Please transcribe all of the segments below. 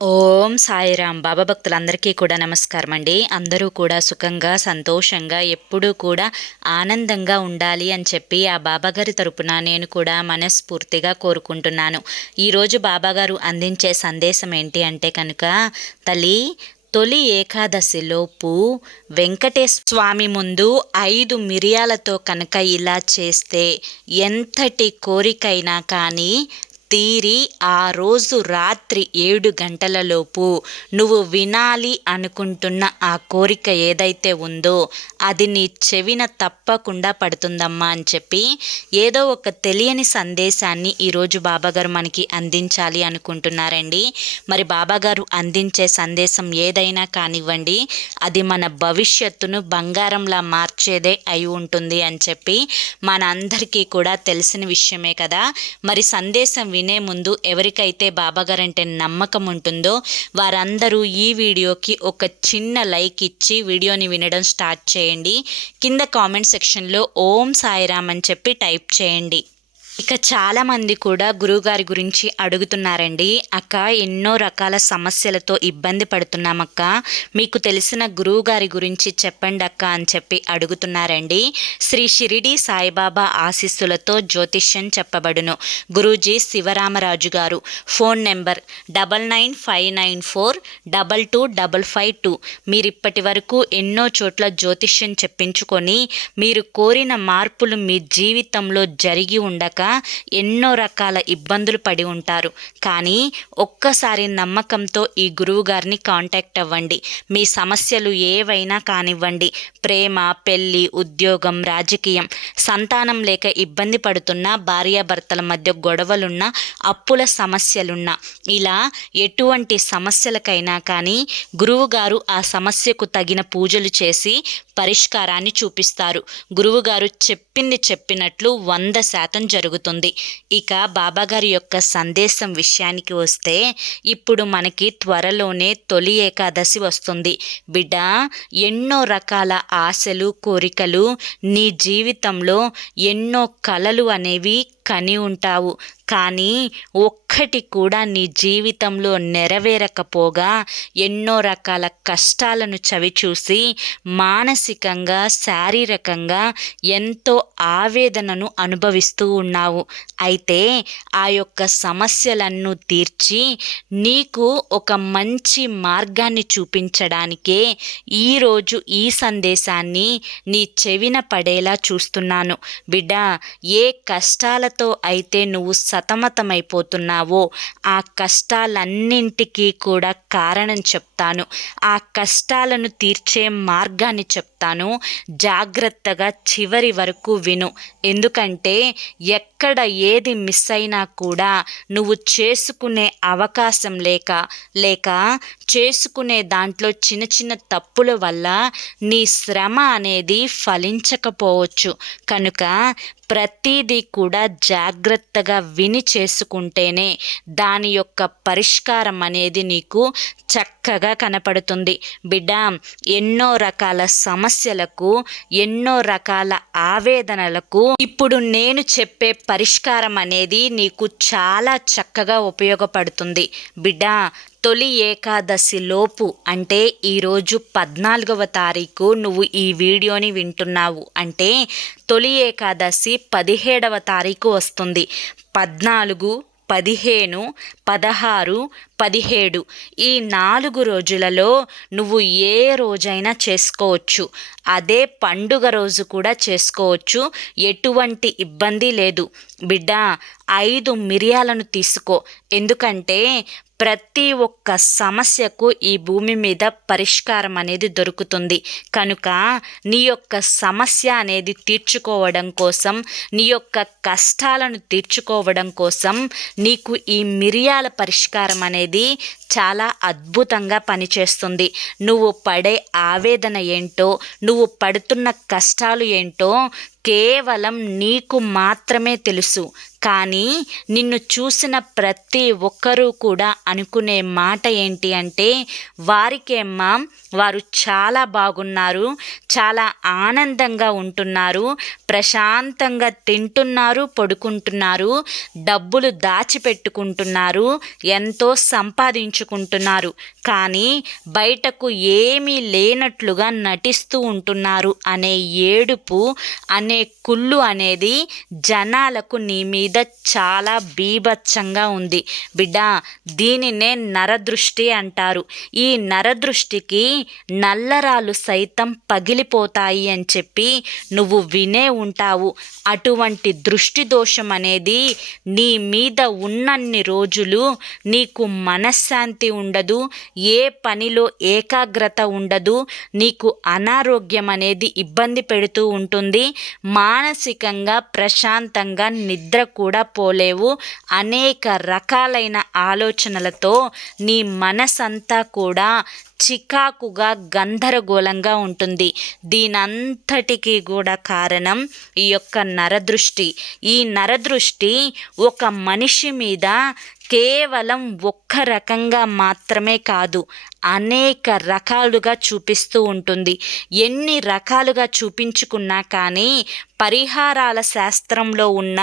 ఓం సాయిరామ్. బాబా భక్తులందరికీ కూడా నమస్కారం అండి. అందరూ కూడా సుఖంగా సంతోషంగా ఎప్పుడూ కూడా ఆనందంగా ఉండాలి అని చెప్పి ఆ బాబాగారి తరపున నేను కూడా మనస్ఫూర్తిగా కోరుకుంటున్నాను. ఈరోజు బాబాగారు అందించే సందేశం ఏంటి అంటే కనుక తల్లి తొలి ఏకాదశిలోపు వెంకటేశ్వర స్వామి ముందు ఐదు మిరియాలతో కనుక ఇలా చేస్తే ఎంతటి కోరికైనా కానీ తీరి ఆ రోజు రాత్రి ఏడు గంటలలోపు నువ్వు వినాలి అనుకుంటున్న ఆ కోరిక ఏదైతే ఉందో అది నీ చెవిన తప్పకుండా పడుతుందమ్మా అని చెప్పి ఏదో ఒక తెలియని సందేశాన్ని ఈరోజు బాబాగారు మనకి అందించాలి అనుకుంటున్నారండి. మరి బాబాగారు అందించే సందేశం ఏదైనా కానివ్వండి అది మన భవిష్యత్తును బంగారంలా మార్చేదే అయి ఉంటుంది అని చెప్పి మన అందరికీ కూడా తెలిసిన విషయమే కదా. మరి సందేశం వినే ముందు ఎవరికైతే బాబాగారంటే నమ్మకం ఉంటుందో వారందరూ ఈ వీడియోకి ఒక చిన్న లైక్ ఇచ్చి వీడియోని వినడం స్టార్ట్ చేయండి. కింద కామెంట్ సెక్షన్లో ఓం సాయిరామ్ అని చెప్పి టైప్ చేయండి. ఇక చాలామంది కూడా గురువుగారి గురించి అడుగుతున్నారండి. అక్క ఎన్నో రకాల సమస్యలతో ఇబ్బంది పడుతున్నామక్క మీకు తెలిసిన గురువుగారి గురించి చెప్పండి అక్క అని చెప్పి అడుగుతున్నారండి. శ్రీ షిరిడి సాయిబాబా ఆశీస్సులతో జ్యోతిష్యం చెప్పబడును. గురూజీ శివరామరాజు గారు. Phone number double nine five nine four double two double five two. మీరు ఇప్పటి వరకు ఎన్నో చోట్ల జ్యోతిష్యం చెప్పించుకొని మీరు కోరిన మార్పులు మీ జీవితంలో జరిగి ఉండక ఎన్నో రకాల ఇబ్బందులు పడి ఉంటారు. కానీ ఒక్కసారి నమ్మకంతో ఈ గురువు గారిని కాంటాక్ట్ అవ్వండి. మీ సమస్యలు ఏవైనా కానివ్వండి. ప్రేమ పెళ్ళి ఉద్యోగం రాజకీయం సంతానం లేక ఇబ్బంది పడుతున్న భార్యాభర్తల మధ్య గొడవలున్న అప్పుల సమస్యలున్న ఇలా ఎటువంటి సమస్యలకైనా కానీ గురువుగారు ఆ సమస్యకు తగిన పూజలు చేసి పరిష్కారాన్ని చూపిస్తారు. గురువుగారు చెప్పింది చెప్పినట్లు వంద శాతం జరుగుతుంది. ఇక బాబాగారి యొక్క సందేశం విషయానికి వస్తే ఇప్పుడు మనకి త్వరలోనే తొలి ఏకాదశి వస్తుంది. బిడ్డ ఎన్నో రకాల ఆశలు కోరికలు నీ జీవితంలో ఎన్నో కలలు అనేవి కని ఉంటావు. కానీ ఒక్కటి కూడా నీ జీవితంలో నెరవేరకపోగా ఎన్నో రకాల కష్టాలను చవిచూసి మానసికంగా శారీరకంగా ఎంతో ఆవేదనను అనుభవిస్తూ ఉన్నావు. అయితే ఆ యొక్క సమస్యలను తీర్చి నీకు ఒక మంచి మార్గాన్ని చూపించడానికే ఈరోజు ఈ సందేశాన్ని నీ చెవిన పడేలా చూస్తున్నాను. బిడ్డ ఏ కష్టాల కష్టాలతో అయితే నువ్వు సతమతమైపోతున్నావో ఆ కష్టాలన్నింటికీ కూడా కారణం చెప్తాను. ఆ కష్టాలను తీర్చే మార్గాన్ని చెప్తాను. జాగ్రత్తగా చివరి వరకు విను. ఎందుకంటే ఎక్కడ ఏది మిస్ అయినా కూడా నువ్వు చేసుకునే అవకాశం లేక లేక చేసుకునే దాంట్లో చిన్న చిన్న తప్పుల వల్ల నీ శ్రమ అనేది ఫలించకపోవచ్చు. కనుక ప్రతిదీ కూడా జాగ్రత్తగా విని చేసుకుంటేనే దాని యొక్క పరిష్కారం అనేది నీకు చక్కగా కనపడుతుంది. బిడ్డ ఎన్నో రకాల సమస్యలకు ఎన్నో రకాల ఆవేదనలకు ఇప్పుడు నేను చెప్పే పరిష్కారం అనేది నీకు చాలా చక్కగా ఉపయోగపడుతుంది. బిడ్డ తొలి ఏకాదశి లోపు అంటే ఈరోజు పద్నాలుగవ తారీఖు నువ్వు ఈ వీడియోని వింటున్నావు. అంటే తొలి ఏకాదశి పదిహేడవ తారీఖు వస్తుంది. పద్నాలుగు పదిహేను పదహారు పదిహేడు ఈ నాలుగు రోజులలో నువ్వు ఏ రోజైనా చేసుకోవచ్చు. అదే పండుగ రోజు కూడా చేసుకోవచ్చు. ఎటువంటి ఇబ్బంది లేదు. బిడ్డ ఐదు మిరియాలను తీసుకో. ఎందుకంటే ప్రతి ఒక్క సమస్యకు ఈ భూమి మీద పరిష్కారం అనేది దొరుకుతుంది. కనుక నీ యొక్క సమస్య అనేది తీర్చుకోవడం కోసం నీ యొక్క కష్టాలను తీర్చుకోవడం కోసం నీకు ఈ మిరియాల పరిష్కారం అనేది చాలా అద్భుతంగా పనిచేస్తుంది. నువ్వు పడే ఆవేదన ఏంటో నువ్వు పడుతున్న కష్టాలు ఏంటో కేవలం నీకు మాత్రమే తెలుసు. కానీ నిన్ను చూసిన ప్రతి ఒక్కరూ కూడా అనుకునే మాట ఏంటి అంటే వారికేమ్మా వారు చాలా బాగున్నారు చాలా ఆనందంగా ఉంటున్నారు ప్రశాంతంగా తింటున్నారు పడుకుంటున్నారు డబ్బులు దాచిపెట్టుకుంటున్నారు ఎంతో సంపాదించుకుంటున్నారు కానీ బయటకు ఏమీ లేనట్లుగా నటిస్తూ ఉంటున్నారు అనే ఏడుపు అనే కుళ్ళు అనేది జనాలకు నీ మీద చాలా బీభత్సంగా ఉంది. బిడ్డ దీనినే నరదృష్టి అంటారు. ఈ నరదృష్టికి నల్లరాలు సైతం పగిలిపోతాయి అని చెప్పి నువ్వు వినే ఉంటావు. అటువంటి దృష్టి దోషం అనేది నీ మీద ఉన్నన్ని రోజులు నీకు మనశ్శాంతి ఉండదు ఏ పనిలో ఏకాగ్రత ఉండదు నీకు అనారోగ్యం అనేది ఇబ్బంది పెడుతూ ఉంటుంది. మానసికంగా ప్రశాంతంగా నిద్ర కూడా కూడా పోలేవు. అనేక రకాలైన ఆలోచనలతో నీ మనసంతా కూడా చికాకుగా గందరగోళంగా ఉంటుంది. దీనంతటికీ కూడా కారణం ఈ యొక్క నరదృష్టి. ఈ నరదృష్టి ఒక మనిషి మీద కేవలం ఒక్క రకంగా మాత్రమే కాదు అనేక రకాలుగా చూపిస్తూ ఉంటుంది. ఎన్ని రకాలుగా చూపించుకున్నా కానీ పరిహారాల శాస్త్రంలో ఉన్న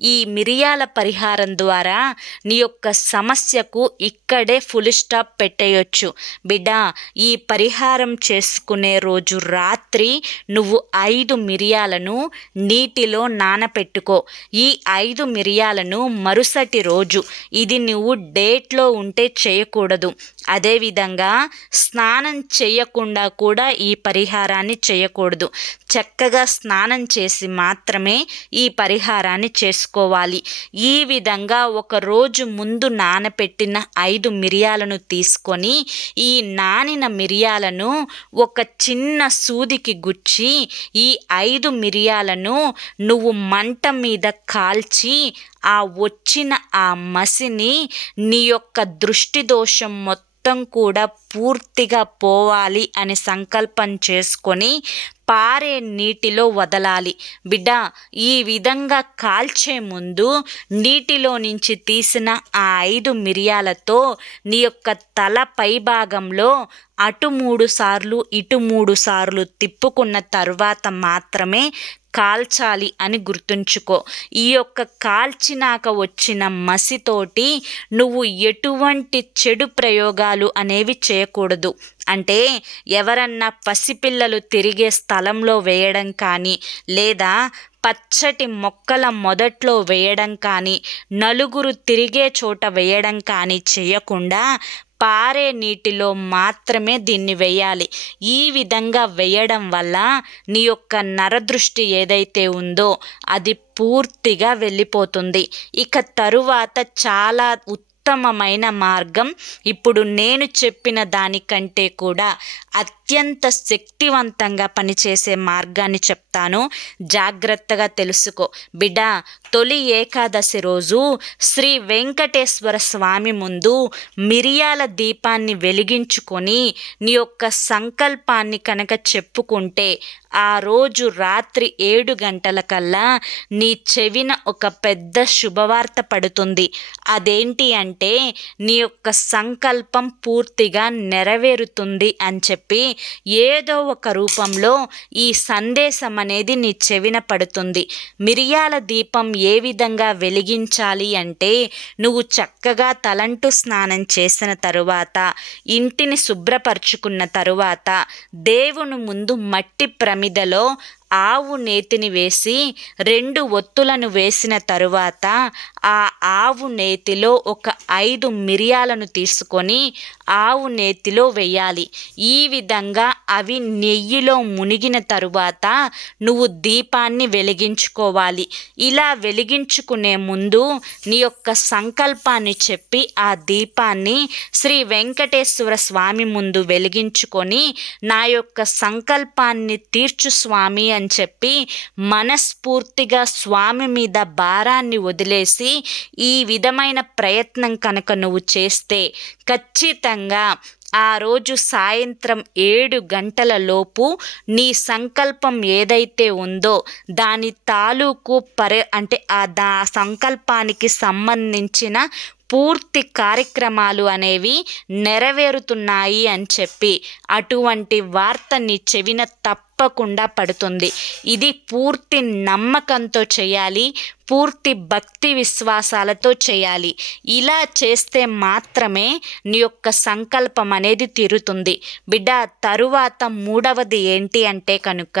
ఈ మిరియాల పరిహారం ద్వారా నీ యొక్క సమస్యకు ఇక్కడే ఫుల్ స్టాప్ పెట్టేయొచ్చు. బిడ్డ ఈ పరిహారం చేసుకునే రోజు రాత్రి నువ్వు ఐదు మిరియాలను నీటిలో నానపెట్టుకో. ఈ ఐదు మిరియాలను మరుసటి రోజు ఇది నువ్వు డేట్లో ఉంటే చేయకూడదు. అదేవిధంగా స్నానం చేయకుండా కూడా ఈ పరిహారాన్ని చేయకూడదు. చక్కగా స్నానం చేసి మాత్రమే ఈ పరిహారాన్ని చేసుకోవాలి. ఈ విధంగా ఒక రోజు ముందు నానపెట్టిన ఐదు మిరియాలను తీసుకొని ఈ నానిన మిరియాలను ఒక చిన్న సూదికి గుచ్చి ఈ ఐదు మిరియాలను నువ్వు మంట మీద కాల్చి ఆ వచ్చిన ఆ మసిని నీ యొక్క దృష్టి దోషం మొత్తం కూడా పూర్తిగా పోవాలి అని సంకల్పం చేసుకొని పారే నీటిలో వదలాలి. బిడ్డ ఈ విధంగా కాల్చే ముందు నీటిలో నుంచి తీసిన ఆ ఐదు మిరియాలతో నీ యొక్క తల పైభాగంలో అటు మూడు సార్లు ఇటు మూడు సార్లు తిప్పుకున్న తర్వాత మాత్రమే కాల్చాలి అని గుర్తుంచుకో. ఈ యొక్క కాల్చినాక వచ్చిన మసితోటి నువ్వు ఎటువంటి చెడు ప్రయోగాలు అనేవి చేయకూడదు. అంటే ఎవరన్నా పసిపిల్లలు తిరిగే స్థలంలో వేయడం కానీ లేదా పచ్చటి మొక్కల మొదట్లో వేయడం కానీ నలుగురు తిరిగే చోట వేయడం కానీ చేయకుండా పారే నీటిలో మాత్రమే దీన్ని వేయాలి. ఈ విధంగా వేయడం వల్ల నీ యొక్క నరదృష్టి ఏదైతే ఉందో అది పూర్తిగా వెళ్ళిపోతుంది. ఇక తరువాత చాలా ఉత్తమమైన మార్గం. ఇప్పుడు నేను చెప్పిన దానికంటే కూడా అత్యంత అత్యంత శక్తివంతంగా పనిచేసే మార్గాన్ని చెప్తాను. జాగ్రత్తగా తెలుసుకో. బిడ్డ తొలి ఏకాదశి రోజు శ్రీ వెంకటేశ్వర స్వామి ముందు మిరియాల దీపాన్ని వెలిగించుకొని నీ యొక్క సంకల్పాన్ని కనుక చెప్పుకుంటే ఆ రోజు రాత్రి ఏడు గంటలకల్లా నీ చెవిన ఒక పెద్ద శుభవార్త పడుతుంది. అదేంటి అంటే నీ యొక్క సంకల్పం పూర్తిగా నెరవేరుతుంది అని చెప్పి ఏదో ఒక రూపంలో ఈ సందేశం అనేది నీ చెవిన పడుతుంది. మిరియాల దీపం ఏ విధంగా వెలిగించాలి అంటే నువ్వు చక్కగా తలంటు స్నానం చేసిన తరువాత ఇంటిని శుభ్రపరుచుకున్న తరువాత దేవుని ముందు మట్టి ప్రమిదలో ఆవు నేతిని వేసి రెండు ఒత్తులను వేసిన తరువాత ఆ ఆవు నేతిలో ఒక ఐదు మిరియాలను తీసుకొని ఆవు నేతిలో వేయాలి. ఈ విధంగా అవి నెయ్యిలో మునిగిన తరువాత నువ్వు దీపాన్ని వెలిగించుకోవాలి. ఇలా వెలిగించుకునే ముందు నీ యొక్క సంకల్పాన్ని చెప్పి ఆ దీపాన్ని శ్రీ వెంకటేశ్వర స్వామి ముందు వెలిగించుకొని నా యొక్క సంకల్పాన్ని తీర్చు స్వామి అని అని చెప్పి మనస్ఫూర్తిగా స్వామి మీద భారాన్ని వదిలేసి ఈ విధమైన ప్రయత్నం కనుక నువ్వు చేస్తే ఖచ్చితంగా ఆ రోజు సాయంత్రం ఏడు గంటల లోపు నీ సంకల్పం ఏదైతే ఉందో దాని తాలూకు పరి అంటే ఆ దా సంకల్పానికి సంబంధించిన పూర్తి కార్యక్రమాలు అనేవి నెరవేరుతున్నాయి అని చెప్పి అటువంటి వార్త నీ చెవిన తప్పకుండా పడుతుంది. ఇది పూర్తి నమ్మకంతో చేయాలి పూర్తి భక్తి విశ్వాసాలతో చేయాలి. ఇలా చేస్తే మాత్రమే నీ యొక్క సంకల్పం అనేది తీరుతుంది. బిడ్డ తరువాత మూడవది ఏంటి అంటే కనుక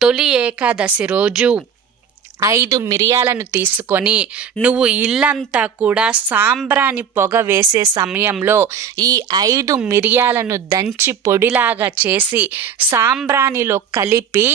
తొలి ఏకాదశి రోజు ఐదు మిరియాలను తీసుకొని నువ్వు ఇల్లంతా కూడా సాంబ్రాని పొగ వేసే సమయంలో ఈ ఐదు మిరియాలను దంచి పొడిలాగా చేసి సాంబ్రానిలో కలిపి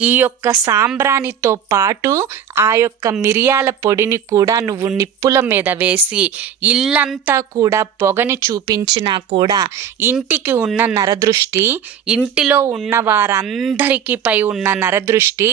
ఈ యొక్క సాంబ్రానితో పాటు ఆ యొక్క మిరియాల పొడిని కూడా నువ్వు నిప్పుల మీద వేసి ఇల్లంతా కూడా పొగని చూపించినా కూడా ఇంటికి ఉన్న నరదృష్టి ఇంటిలో ఉన్న వారందరికీ పై ఉన్న నరదృష్టి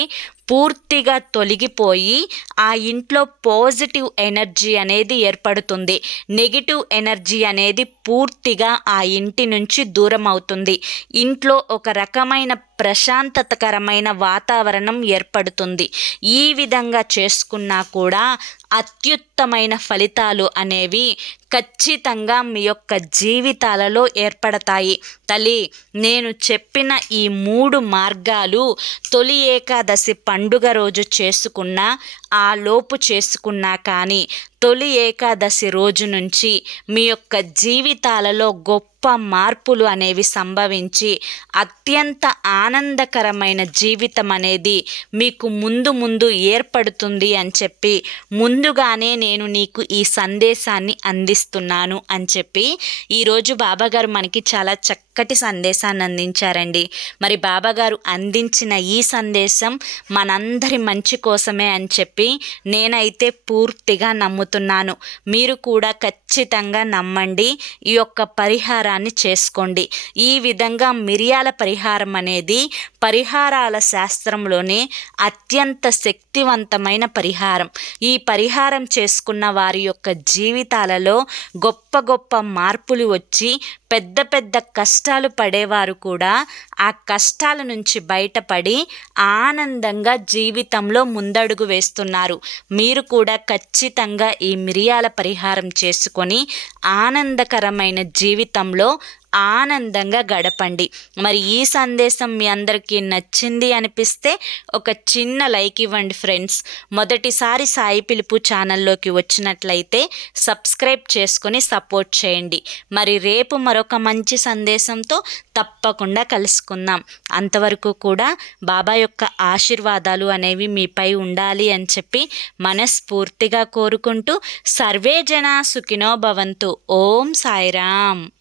పూర్తిగా తొలగిపోయి ఆ ఇంట్లో పాజిటివ్ ఎనర్జీ అనేది ఏర్పడుతుంది. నెగిటివ్ ఎనర్జీ అనేది పూర్తిగా ఆ ఇంటి నుంచి దూరం అవుతుంది. ఇంట్లో ఒక రకమైన ప్రశాంతతకరమైన వాతావరణం ఏర్పడుతుంది. ఈ విధంగా చేసుకున్నా కూడా అత్యుత్తమైన ఫలితాలు అనేవి ఖచ్చితంగా మీ యొక్క జీవితాలలో ఏర్పడతాయి. తల్లి నేను చెప్పిన ఈ మూడు మార్గాలు తొలి ఏకాదశి పండుగ రోజు చేసుకున్న ఆ లోపు చేసుకున్నా కానీ తొలి ఏకాదశి రోజు నుంచి మీ యొక్క జీవితాలలో గొప్ప మార్పులు అనేవి సంభవించి అత్యంత ఆనందకరమైన జీవితం అనేది మీకు ముందు ముందు ఏర్పడుతుంది అని చెప్పి ముందుగానే నేను నీకు ఈ సందేశాన్ని అందిస్తున్నాను అని చెప్పి ఈరోజు బాబాగారు మనకి చాలా చక్క చక్కటి సందేశాన్ని అందించారండి. మరి బాబాగారు అందించిన ఈ సందేశం మనందరి మంచి కోసమే అని చెప్పి నేనైతే పూర్తిగా నమ్ముతున్నాను. మీరు కూడా ఖచ్చితంగా నమ్మండి. ఈ యొక్క పరిహారాన్ని చేసుకోండి. ఈ విధంగా మిరియాల పరిహారం అనేది పరిహారాల శాస్త్రంలోనే అత్యంత శక్తివంతమైన పరిహారం. ఈ పరిహారం చేసుకున్న వారి యొక్క జీవితాలలో గొప్ప గొప్ప మార్పులు వచ్చి పెద్ద పెద్ద కష్టాలు పడేవారు కూడా ఆ కష్టాల నుంచి బయటపడి ఆనందంగా జీవితంలో ముందడుగు వేస్తున్నారు. మీరు కూడా ఖచ్చితంగా ఈ మిరియాల పరిహారం చేసుకొని ఆనందకరమైన జీవితంలో ఆనందంగా గడపండి. మరి ఈ సందేశం మీ అందరికీ నచ్చింది అనిపిస్తే ఒక చిన్న లైక్ ఇవ్వండి ఫ్రెండ్స్. మొదటిసారి సాయి పిలుపు ఛానల్లోకి వచ్చినట్లయితే సబ్స్క్రైబ్ చేసుకొని సపోర్ట్ చేయండి. మరి రేపు మరొక మంచి సందేశంతో తప్పకుండా కలుసుకుందాం. అంతవరకు కూడా బాబా యొక్క ఆశీర్వాదాలు అనేవి మీపై ఉండాలి అని చెప్పి మనస్ఫూర్తిగా కోరుకుంటూ సర్వే జన సుఖినో భవంతు. ఓం సాయిరామ్.